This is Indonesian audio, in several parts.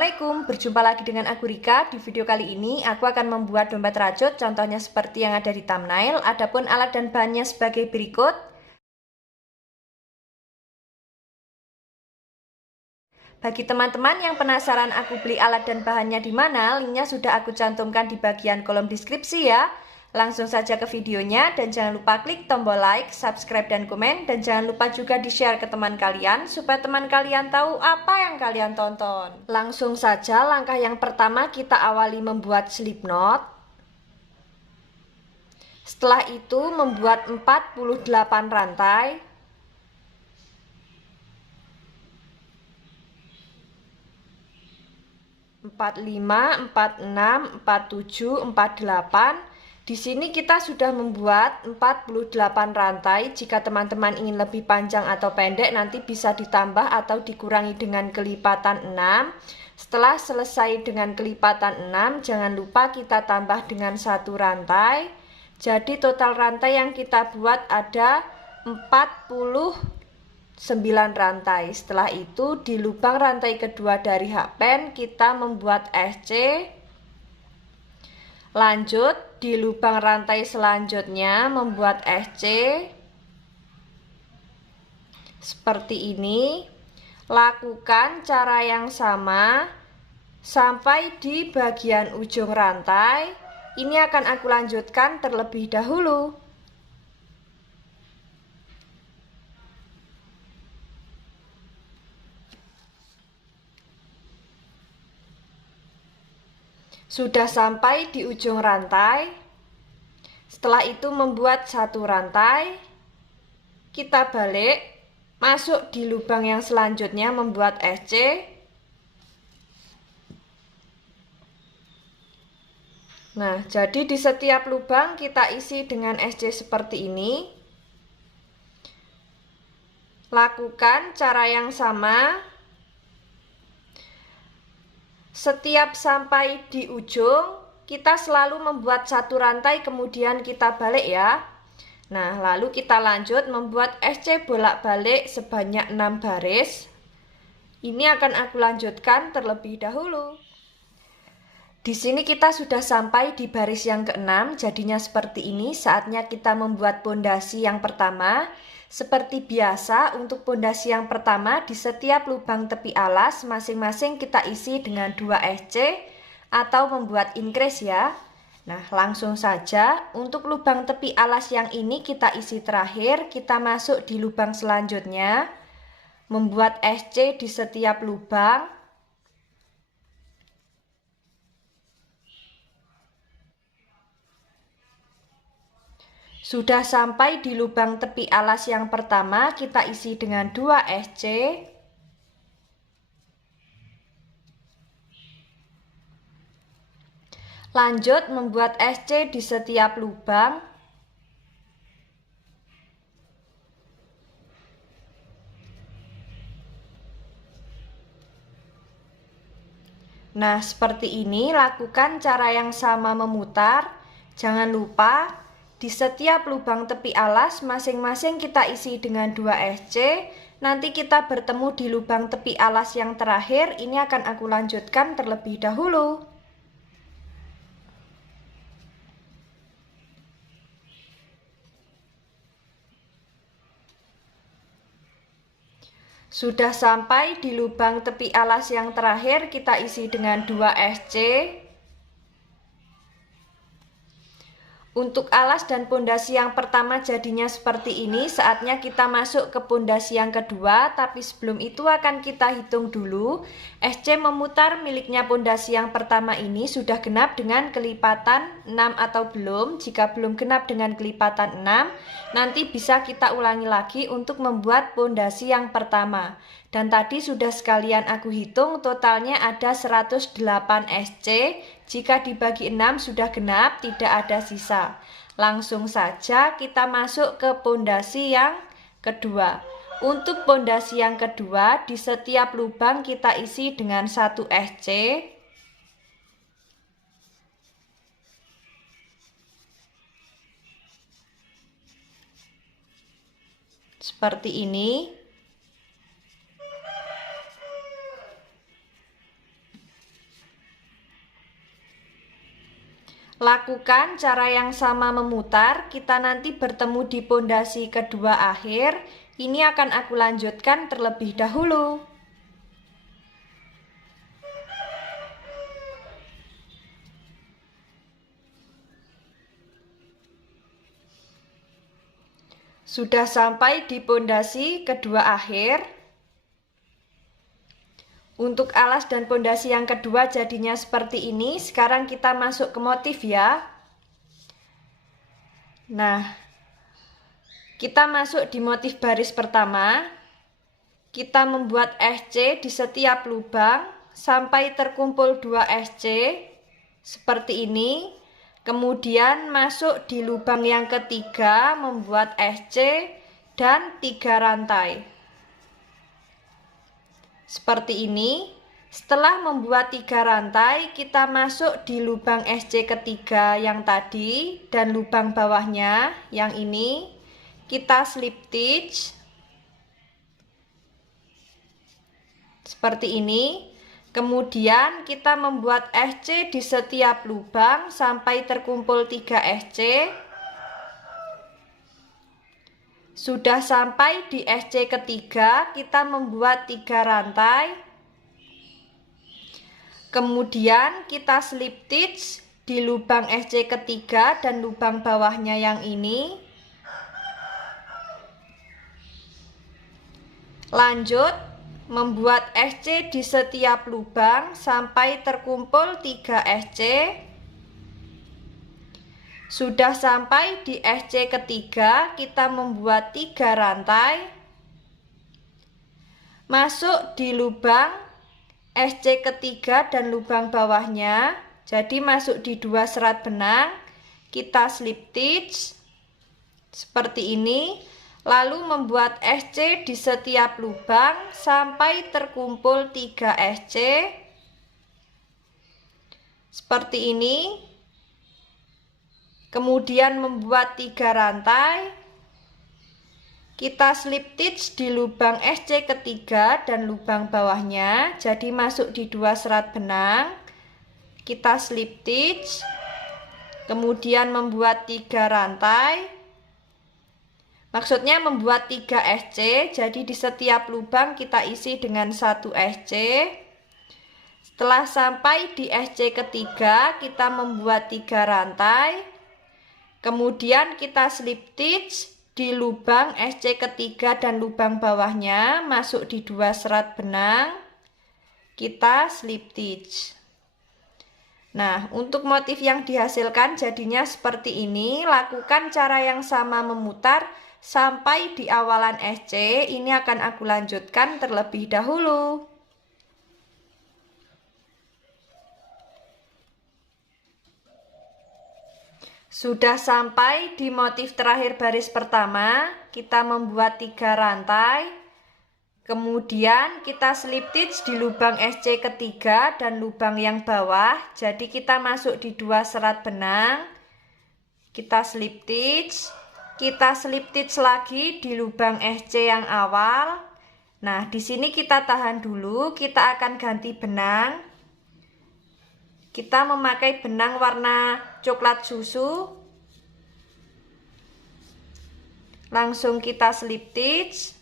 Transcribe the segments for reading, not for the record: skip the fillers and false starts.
Assalamualaikum, berjumpa lagi dengan aku Rika. Di video kali ini aku akan membuat dompet rajut, contohnya seperti yang ada di thumbnail. Adapun alat dan bahannya sebagai berikut. Bagi teman-teman yang penasaran aku beli alat dan bahannya di mana, linknya sudah aku cantumkan di bagian kolom deskripsi ya. Langsung saja ke videonya dan jangan lupa klik tombol like, subscribe, dan komen. Dan jangan lupa juga di-share ke teman kalian supaya teman kalian tahu apa yang kalian tonton. Langsung saja langkah yang pertama kita awali membuat slip knot. Setelah itu membuat 48 rantai. 45, 46, 47, 48. Di sini kita sudah membuat 48 rantai. Jika teman-teman ingin lebih panjang atau pendek, nanti bisa ditambah atau dikurangi dengan kelipatan 6. Setelah selesai dengan kelipatan 6, jangan lupa kita tambah dengan satu rantai. Jadi total rantai yang kita buat ada 49 rantai. Setelah itu di lubang rantai kedua dari hakpen kita membuat SC. Lanjut di lubang rantai selanjutnya membuat SC seperti ini. Lakukan cara yang sama sampai di bagian ujung rantai. Ini akan aku lanjutkan terlebih dahulu. Sudah sampai di ujung rantai. Setelah itu membuat satu rantai. Kita balik, masuk di lubang yang selanjutnya membuat SC. Nah, jadi di setiap lubang kita isi dengan SC seperti ini. Lakukan cara yang sama. Setiap sampai di ujung, kita selalu membuat satu rantai, kemudian kita balik ya. Nah, lalu kita lanjut membuat SC bolak-balik sebanyak 6 baris. Ini akan aku lanjutkan terlebih dahulu. Di sini kita sudah sampai di baris yang ke-6, jadinya seperti ini. Saatnya kita membuat pondasi yang pertama. Seperti biasa, untuk pondasi yang pertama di setiap lubang tepi alas masing-masing kita isi dengan 2 SC atau membuat increase ya. Nah, langsung saja untuk lubang tepi alas yang ini kita isi terakhir, kita masuk di lubang selanjutnya, membuat SC di setiap lubang. Sudah sampai di lubang tepi alas yang pertama, kita isi dengan 2 SC. Lanjut membuat SC di setiap lubang. Nah, seperti ini, lakukan cara yang sama memutar. Jangan lupa di setiap lubang tepi alas masing-masing kita isi dengan 2 SC. Nanti kita bertemu di lubang tepi alas yang terakhir. Ini akan aku lanjutkan terlebih dahulu. Sudah sampai di lubang tepi alas yang terakhir, kita isi dengan 2 SC. Untuk alas dan pondasi yang pertama jadinya seperti ini. Saatnya kita masuk ke pondasi yang kedua, tapi sebelum itu akan kita hitung dulu. SC memutar miliknya pondasi yang pertama ini sudah genap dengan kelipatan 6 atau belum. Jika belum genap dengan kelipatan 6, nanti bisa kita ulangi lagi untuk membuat pondasi yang pertama. Dan tadi sudah sekalian aku hitung, totalnya ada 108 SC. Jika dibagi 6 sudah genap, tidak ada sisa. Langsung saja kita masuk ke pondasi yang kedua. Untuk pondasi yang kedua, di setiap lubang kita isi dengan 1 SC. Seperti ini. Lakukan cara yang sama memutar, kita nanti bertemu di pondasi kedua akhir. Ini akan aku lanjutkan terlebih dahulu. Sudah sampai di pondasi kedua akhir. Untuk alas dan pondasi yang kedua jadinya seperti ini. Sekarang kita masuk ke motif ya. Nah, kita masuk di motif baris pertama. Kita membuat SC di setiap lubang sampai terkumpul 2 SC seperti ini. Kemudian masuk di lubang yang ketiga, membuat SC dan 3 rantai. Seperti ini. Setelah membuat 3 rantai, kita masuk di lubang SC ketiga yang tadi dan lubang bawahnya yang ini. Kita slip stitch. Seperti ini. Kemudian kita membuat SC di setiap lubang sampai terkumpul 3 SC. Sudah sampai di SC ketiga, kita membuat 3 rantai. Kemudian kita slip stitch di lubang SC ketiga dan lubang bawahnya yang ini. Lanjut membuat SC di setiap lubang sampai terkumpul 3 SC. Sudah sampai di SC ketiga, kita membuat 3 rantai. Masuk di lubang SC ketiga dan lubang bawahnya. Jadi masuk di 2 serat benang. Kita slip stitch seperti ini. Lalu membuat SC di setiap lubang sampai terkumpul 3 SC. Seperti ini. Kemudian membuat 3 rantai. Kita slip stitch di lubang SC ketiga dan lubang bawahnya. Jadi masuk di 2 serat benang. Kita slip stitch. Kemudian membuat 3 rantai. Maksudnya membuat 3 SC, jadi di setiap lubang kita isi dengan 1 SC. Setelah sampai di SC ketiga, kita membuat 3 rantai. Kemudian kita slip stitch di lubang SC ketiga dan lubang bawahnya, masuk di 2 serat benang. Kita slip stitch. Nah, untuk motif yang dihasilkan jadinya seperti ini. Lakukan cara yang sama memutar sampai di awalan SC. Ini akan aku lanjutkan terlebih dahulu. Sudah sampai di motif terakhir baris pertama. Kita membuat 3 rantai. Kemudian kita slip stitch di lubang SC ketiga dan lubang yang bawah. Jadi kita masuk di 2 serat benang. Kita slip stitch. Kita slip stitch lagi di lubang SC yang awal. Nah, di sini kita tahan dulu, kita akan ganti benang. Kita memakai benang warna coklat susu. Langsung kita slip stitch.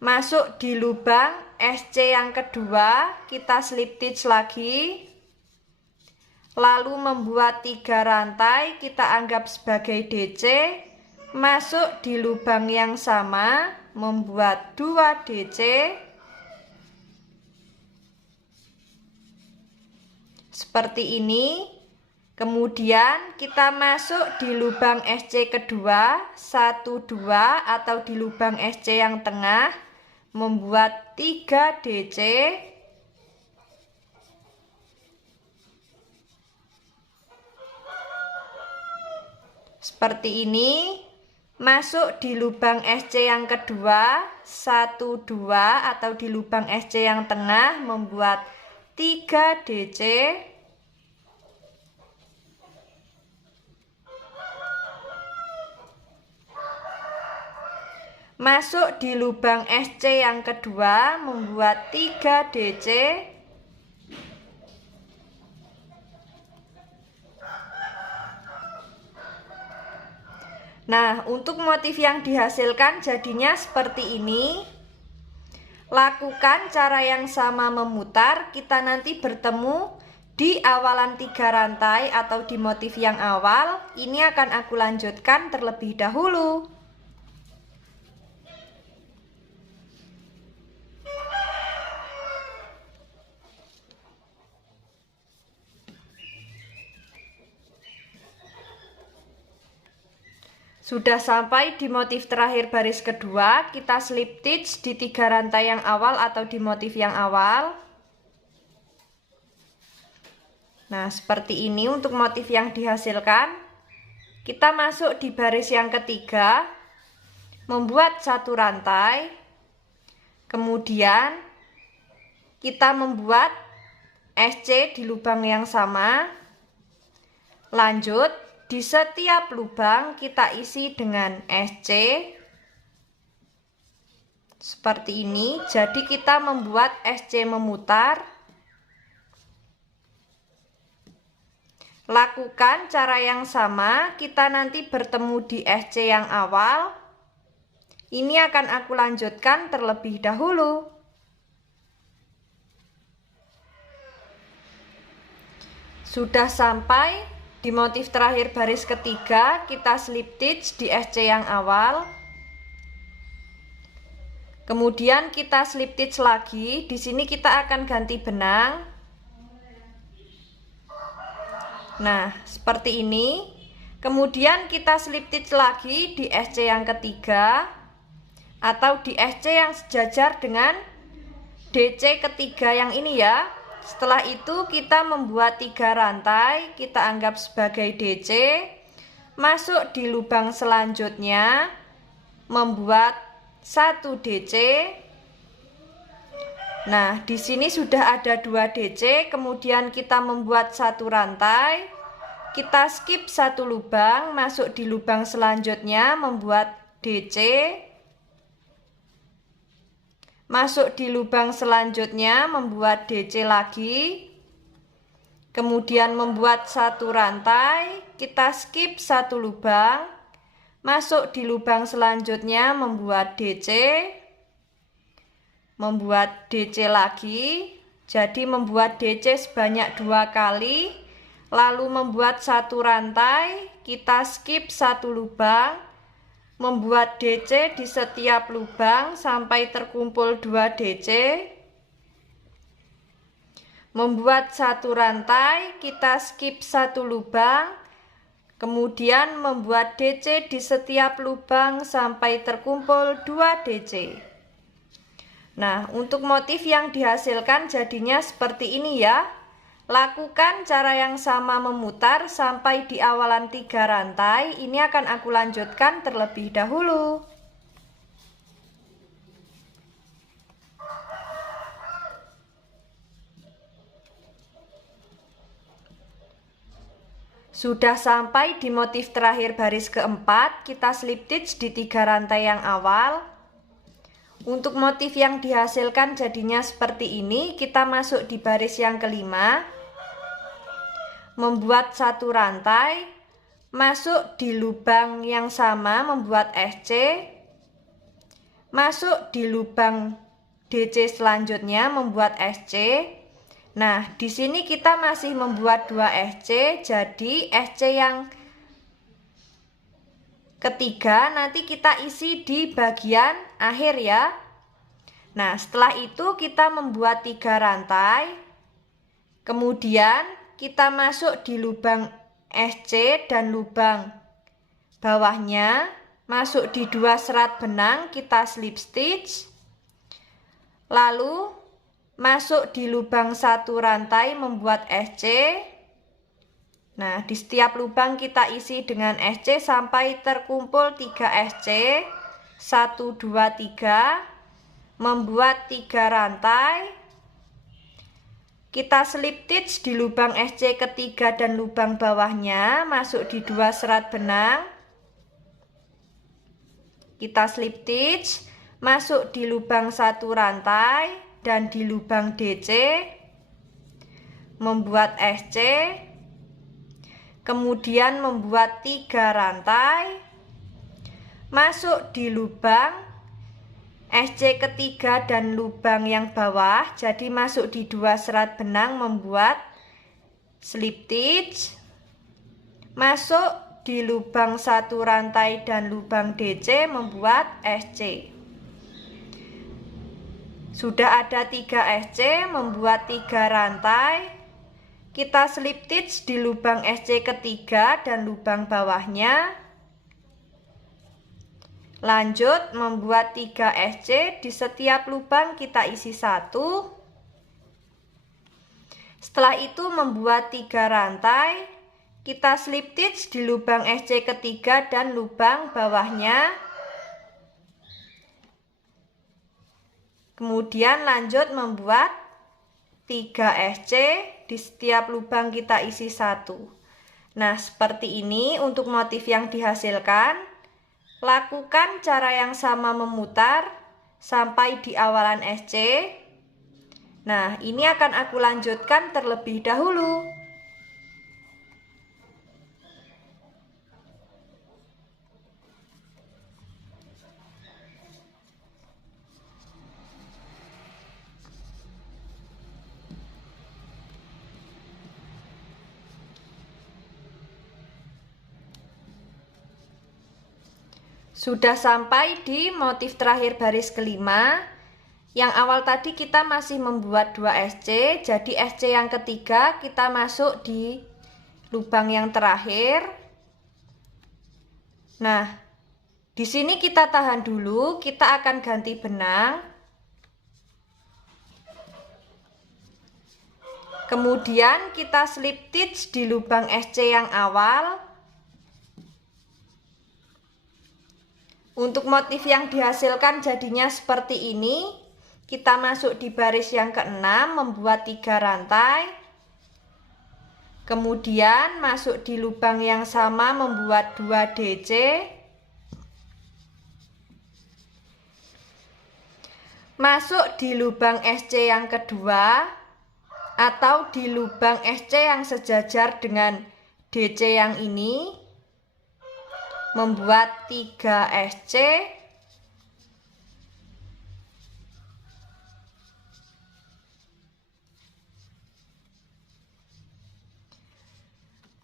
Masuk di lubang SC yang kedua, kita slip stitch lagi. Lalu membuat 3 rantai, kita anggap sebagai DC. Masuk di lubang yang sama, membuat 2 DC. Seperti ini. Kemudian kita masuk di lubang SC kedua, 1, 2 atau di lubang SC yang tengah, membuat 3 DC. Seperti ini. Masuk di lubang SC yang kedua, 1, 2 atau di lubang SC yang tengah, membuat 3 DC. Masuk di lubang SC yang kedua, membuat 3 DC. Nah, untuk motif yang dihasilkan jadinya seperti ini. Lakukan cara yang sama memutar, kita nanti bertemu di awalan 3 rantai atau di motif yang awal. Ini akan aku lanjutkan terlebih dahulu. Sudah sampai di motif terakhir baris kedua, kita slip stitch di 3 rantai yang awal atau di motif yang awal. Nah, seperti ini untuk motif yang dihasilkan. Kita masuk di baris yang ketiga, membuat 1 rantai. Kemudian kita membuat SC di lubang yang sama. Lanjut, di setiap lubang kita isi dengan SC seperti ini. Jadi kita membuat SC memutar. Lakukan cara yang sama, kita nanti bertemu di SC yang awal. Ini akan aku lanjutkan terlebih dahulu. Sudah sampai di motif terakhir baris ketiga, kita slip stitch di SC yang awal. Kemudian kita slip stitch lagi. Di sini kita akan ganti benang. Nah, seperti ini. Kemudian kita slip stitch lagi di SC yang ketiga atau di SC yang sejajar dengan DC ketiga yang ini ya. Setelah itu kita membuat 3 rantai, kita anggap sebagai DC. Masuk di lubang selanjutnya, membuat 1 DC. Nah, di sini sudah ada 2 DC, kemudian kita membuat 1 rantai. Kita skip 1 lubang, masuk di lubang selanjutnya, membuat DC. Masuk di lubang selanjutnya, membuat DC lagi. Kemudian membuat 1 rantai, kita skip 1 lubang. Masuk di lubang selanjutnya, membuat DC. Membuat DC lagi. Jadi membuat DC sebanyak 2 kali. Lalu membuat 1 rantai, kita skip 1 lubang. Membuat DC di setiap lubang sampai terkumpul 2 DC. Membuat 1 rantai, kita skip 1 lubang. Kemudian membuat DC di setiap lubang sampai terkumpul 2 DC. Nah, untuk motif yang dihasilkan jadinya seperti ini ya. Lakukan cara yang sama memutar sampai di awalan 3 rantai. Ini akan aku lanjutkan terlebih dahulu. Sudah sampai di motif terakhir baris keempat, kita slip stitch di 3 rantai yang awal. Untuk motif yang dihasilkan jadinya seperti ini. Kita masuk di baris yang kelima, membuat 1 rantai, masuk di lubang yang sama, membuat SC, masuk di lubang DC selanjutnya, membuat SC. Nah, di sini kita masih membuat 2 SC, jadi SC yang ketiga nanti kita isi di bagian akhir ya. Nah, setelah itu kita membuat 3 rantai, kemudian kita masuk di lubang SC dan lubang bawahnya, masuk di 2 serat benang, kita slip stitch. Lalu masuk di lubang 1 rantai, membuat SC. Nah, di setiap lubang kita isi dengan SC sampai terkumpul 3 SC. 1, 2, 3. Membuat 3 rantai. Kita slip stitch di lubang SC ketiga dan lubang bawahnya, masuk di 2 serat benang. Kita slip stitch, masuk di lubang 1 rantai dan di lubang DC. Membuat SC. Kemudian membuat 3 rantai. masuk di lubang SC ketiga dan lubang yang bawah. Jadi masuk di 2 serat benang membuat slip stitch, masuk di lubang 1 rantai dan lubang DC membuat SC. Sudah ada 3 SC, membuat 3 rantai. Kita slip stitch di lubang SC ketiga dan lubang bawahnya. Lanjut membuat 3 SC, di setiap lubang kita isi 1. Setelah itu membuat 3 rantai. Kita slip stitch di lubang SC ketiga dan lubang bawahnya. Kemudian lanjut membuat 3 SC, di setiap lubang kita isi 1. Nah, seperti ini untuk motif yang dihasilkan. Lakukan cara yang sama memutar sampai di awalan SC. Nah, ini akan aku lanjutkan terlebih dahulu. Sudah sampai di motif terakhir baris kelima. Yang awal tadi kita masih membuat 2 SC, jadi SC yang ketiga kita masuk di lubang yang terakhir. Nah, di sini kita tahan dulu, kita akan ganti benang. Kemudian kita slip stitch di lubang SC yang awal. Untuk motif yang dihasilkan jadinya seperti ini. Kita masuk di baris yang ke-6 membuat 3 rantai. Kemudian masuk di lubang yang sama membuat 2 DC. Masuk di lubang SC yang kedua atau di lubang SC yang sejajar dengan DC yang ini. Membuat 3 SC.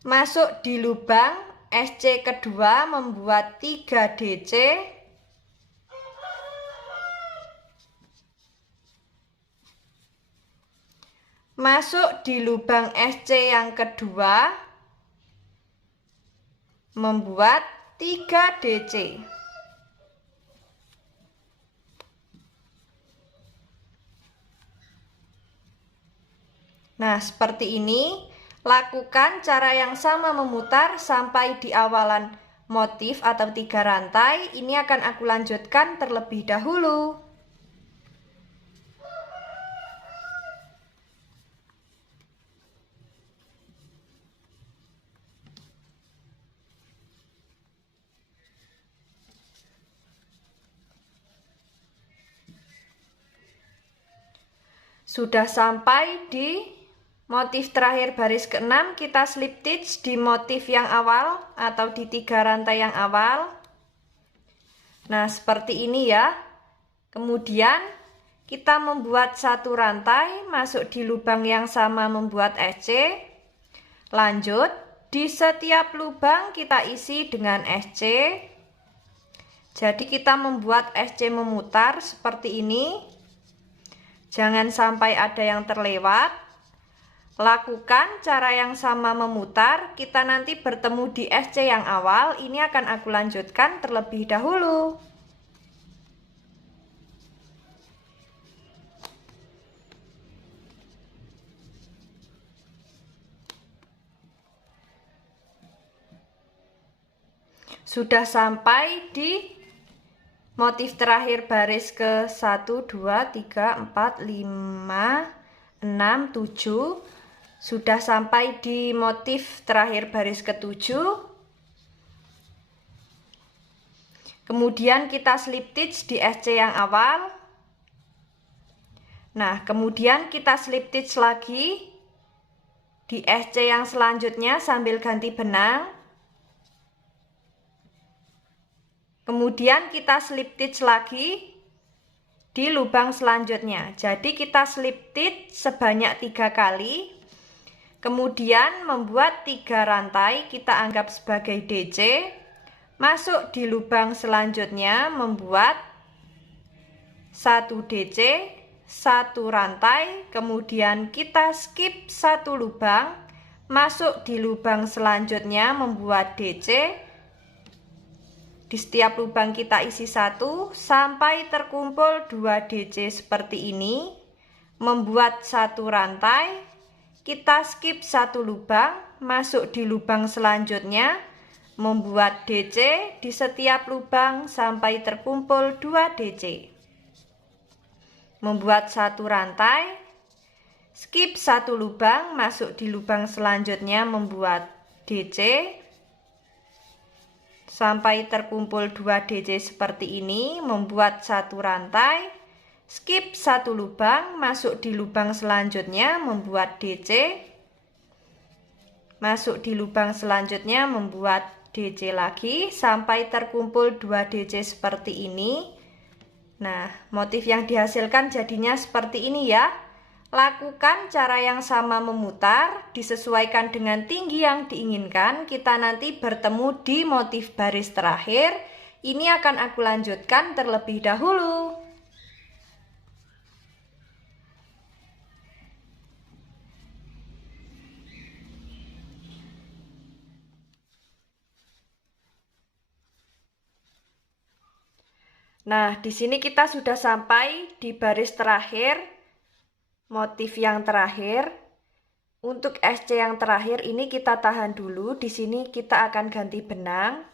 Masuk di lubang SC kedua membuat 3 DC. Masuk di lubang SC yang kedua membuat 3 DC. Nah, seperti ini. Lakukan cara yang sama memutar sampai di awalan motif atau 3 rantai. Ini akan aku lanjutkan terlebih dahulu. Sudah sampai di motif terakhir baris ke-6, kita slip stitch di motif yang awal atau di 3 rantai yang awal. Nah, seperti ini ya. Kemudian kita membuat 1 rantai, masuk di lubang yang sama membuat SC. Lanjut, di setiap lubang kita isi dengan SC. Jadi kita membuat SC memutar seperti ini. Jangan sampai ada yang terlewat. Lakukan cara yang sama memutar. Kita nanti bertemu di SC yang awal. Ini akan aku lanjutkan terlebih dahulu. Sudah sampai di motif terakhir baris ke 1, 2, 3, 4, 5, 6, 7. Sudah sampai di motif terakhir baris ke-7. Kemudian kita slip stitch di SC yang awal. Nah, kemudian kita slip stitch lagi di SC yang selanjutnya sambil ganti benang. Kemudian kita slip stitch lagi di lubang selanjutnya. Jadi kita slip stitch sebanyak 3 kali. Kemudian membuat 3 rantai, kita anggap sebagai DC. Masuk di lubang selanjutnya, membuat 1 DC, 1 rantai, kemudian kita skip 1 lubang, masuk di lubang selanjutnya, membuat DC. Di setiap lubang kita isi 1 sampai terkumpul 2 DC seperti ini. Membuat 1 rantai, kita skip 1 lubang, masuk di lubang selanjutnya, membuat DC di setiap lubang sampai terkumpul 2 DC. Membuat 1 rantai, skip 1 lubang, masuk di lubang selanjutnya, membuat DC sampai terkumpul 2 DC seperti ini. Membuat 1 rantai, skip 1 lubang, masuk di lubang selanjutnya, membuat DC, masuk di lubang selanjutnya, membuat DC lagi sampai terkumpul 2 DC seperti ini. Nah, motif yang dihasilkan jadinya seperti ini ya. Lakukan cara yang sama memutar, disesuaikan dengan tinggi yang diinginkan. Kita nanti bertemu di motif baris terakhir. Ini akan aku lanjutkan terlebih dahulu. Nah, di sini kita sudah sampai di baris terakhir. Motif yang terakhir, untuk SC yang terakhir ini kita tahan dulu. Di sini kita akan ganti benang.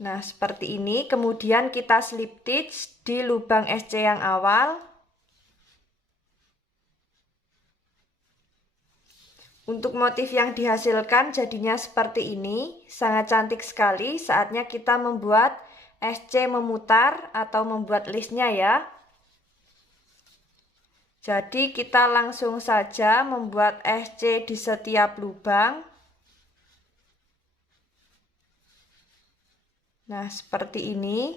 Nah, seperti ini. Kemudian kita slip stitch di lubang SC yang awal. Untuk motif yang dihasilkan jadinya seperti ini. Sangat cantik sekali. Saatnya kita membuat SC memutar atau membuat listnya ya. Jadi kita langsung saja membuat SC di setiap lubang. Nah, seperti ini.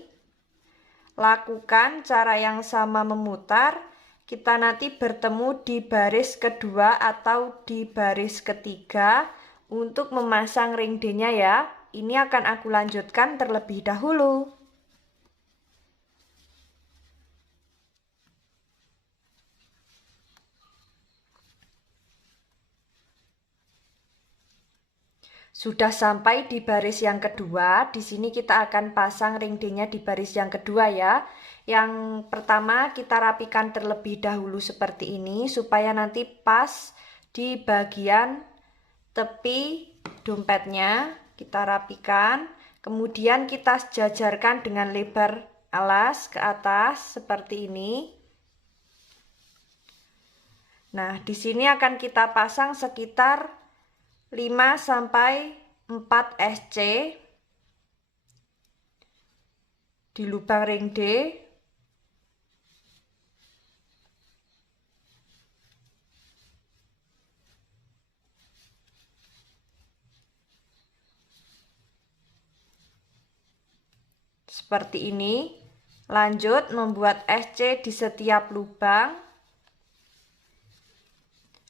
Lakukan cara yang sama memutar. Kita nanti bertemu di baris kedua atau di baris ketiga untuk memasang ring D-nya ya. Ini akan aku lanjutkan terlebih dahulu. Sudah sampai di baris yang kedua. Di sini kita akan pasang ring D-nya di baris yang kedua ya. Yang pertama kita rapikan terlebih dahulu seperti ini supaya nanti pas di bagian tepi dompetnya. Kita rapikan, kemudian kita jajarkan dengan lebar alas ke atas seperti ini. Nah, di sini akan kita pasang sekitar 5 sampai 4 SC di lubang ring D. Seperti ini. Lanjut membuat SC di setiap lubang.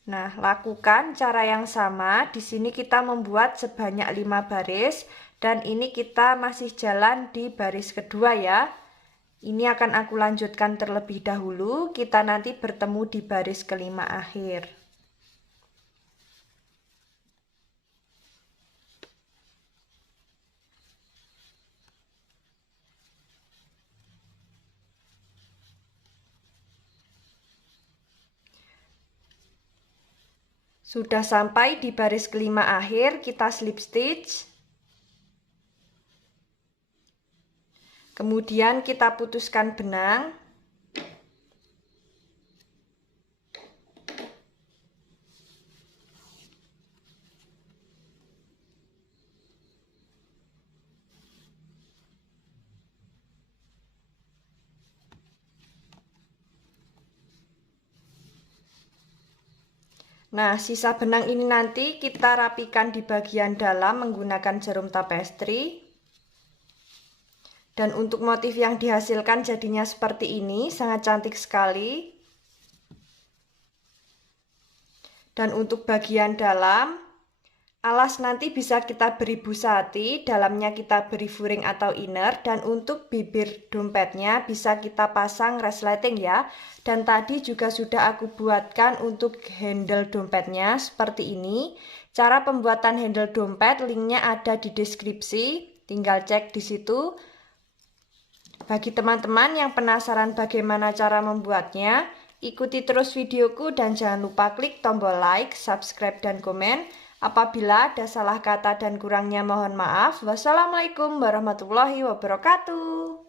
Nah, lakukan cara yang sama. Di sini kita membuat sebanyak 5 baris dan ini kita masih jalan di baris kedua ya. Ini akan aku lanjutkan terlebih dahulu. Kita nanti bertemu di baris kelima akhir. Sudah sampai di baris kelima akhir, kita slip stitch. Kemudian kita putuskan benang. Nah, sisa benang ini nanti kita rapikan di bagian dalam menggunakan jarum tapestri. Dan untuk motif yang dihasilkan jadinya seperti ini, sangat cantik sekali. Dan untuk bagian dalam, alas nanti bisa kita beri busati, dalamnya kita beri furing atau inner, dan untuk bibir dompetnya bisa kita pasang resleting ya. Dan tadi juga sudah aku buatkan untuk handle dompetnya seperti ini. Cara pembuatan handle dompet linknya ada di deskripsi, tinggal cek di situ. Bagi teman-teman yang penasaran bagaimana cara membuatnya, ikuti terus videoku dan jangan lupa klik tombol like, subscribe, dan komen. Apabila ada salah kata dan kurangnya mohon maaf. Wassalamualaikum warahmatullahi wabarakatuh.